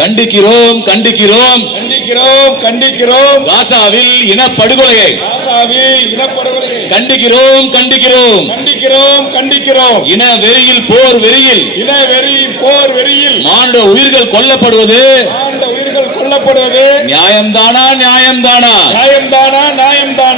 கண்டிக்கிறோம் கண்டிக்கிறோம். கண்டிக்கிறோம் கண்டிக்கிறோம். காசாவில் இனப்படுகொலையை. காசாவில் இனப்படுகொலையை. கண்டிக்கிறோம் கண்டிக்கிறோம். கண்டிக்கிறோம் கண்டிக்கிறோம். இன வெறியில் போர் வெறியில். இன வெறி போர் வெறியில். மானுட உயிர்கள் கொல்லப்படுவது. உயிர்கள் கொல்லப்படுவது. நியாயம்தானா நியாயம்தானா? நியாயம்தானா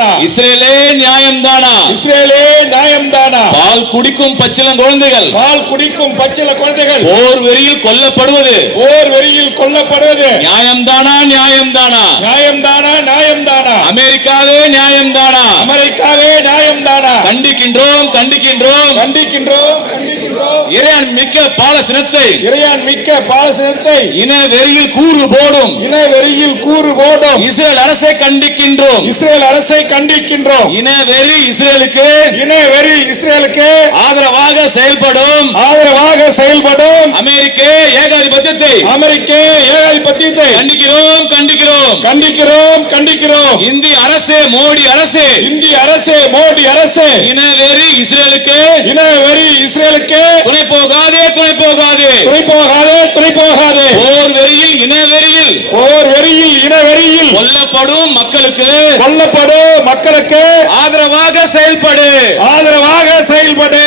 நியாயம்தானா இஸ்ரேலே நியாயம்தானா இஸ்ரேலே நியாயம்தானா பால் குடிக்கும் பச்சிளம் குழந்தைகள். பால் குடிக்கும் பச்சில குழந்தைகள். போர் வெறியில் கொல்லப்படுவது. போர் வெறியில் கொல்லப்படுவது. நியாயம்தானா நியாயம்தானா நியாயம்தானா நியாயம்தானா அமெரிக்காவே நியாயம்தானா அமெரிக்காவே நியாயம்தானா கண்டிக்கின்றோம் கண்டிக்கின்றோம். கண்டிக்கின்றோம். கண்டிக்கின்றோம். இறைவன் மிக்க பாலசினத்தை இறையான் மிக்க பாலசினத்தை இன வெறியில் கூறு போடும். இன வெறியில் கூறு போடும். இஸ்ரேல் அரசை கண்டிக்கின்றோம். இஸ்ரேல் அரசை கண்டிக்கின்றோம். இன வெறி இஸ்ரேலுக்கு இன வெறி இஸ்ரேலுக்கு ஆதரவாக செயல்படும். ஆதரவாக செயல்படும். அமெரிக்க ஏகாதிபத்தியத்தை அமெரிக்க ஏகாதிபத்தியத்தை கண்டிக்கிறோம் கண்டிக்கிறோம். கண்டிக்கிறோம் கண்டிக்கிறோம். இந்திய அரசு மோடி அரசு. இந்திய அரசு மோடி அரசு. இன வெறி இஸ்ரேலுக்கு. இன வெறி இஸ்ரேலுக்கு. துணை போகாதே துணை போகாதே துணை போகாதே துணை போகாதே போர் வெறியில் இன வெறியில் போர் வெறியில் இன வெறியில் கொல்லப்படும் மக்களுக்கு. கொல்லப்படும் மக்களுக்கு. ஆதரவாக செயல்படு. ஆதரவாக செயல்படு.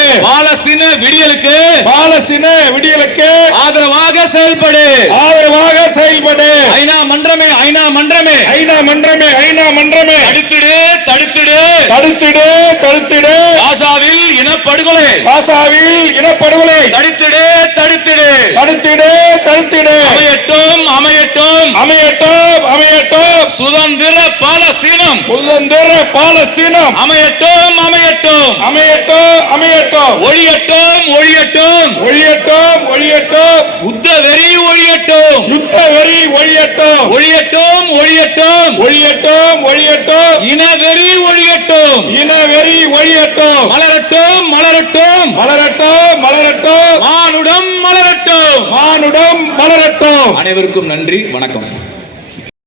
பாலஸ்தீன விடியலுக்கு ஆதரவாக செயல்படு. ஆதரவாக செயல்படு. ஐநா மன்றமே ஐநா மன்றமே. ஐநா மன்றமே ஐநா மன்றமே. தடுத்திடு தடுத்திடு. தடுத்திடு தடுத்திடு. காசாவில் இனப்படுகொலை. காசாவில் இனப்படுகொலை. தடுத்திடு தடுத்திடு. தடுத்திடு தடுத்திடு. அமையட்டும் அமையட்டும் அமையட்டும். அமையட்டும். சுதந்திர பாலஸ்தீனம். சுதந்திர பாலஸ்தீனம். அமையட்டும் அமையட்டும். அமையட்டும் அமையட்டும். ஒழியட்டும் ஒழியட்டும். ஒழியட்டும் ஒழியட்டும். புத்த வெறி ஒழியட்டும். யுத்த வெறி ஒழியட்டும். ஒழியட்டும் ஒழியட்டும். ஒழியட்டும் ஒழியட்டும். இன வெறி ஒழியட்டும். இன வெறி ஒழியட்டும். மலரட்டும் மலரட்டும். மலரட்டும் மலரட்டும். மானுடம் மலரட்டும். மானுடம் மலரட்டும். அனைவருக்கும் நன்றி வணக்கம்.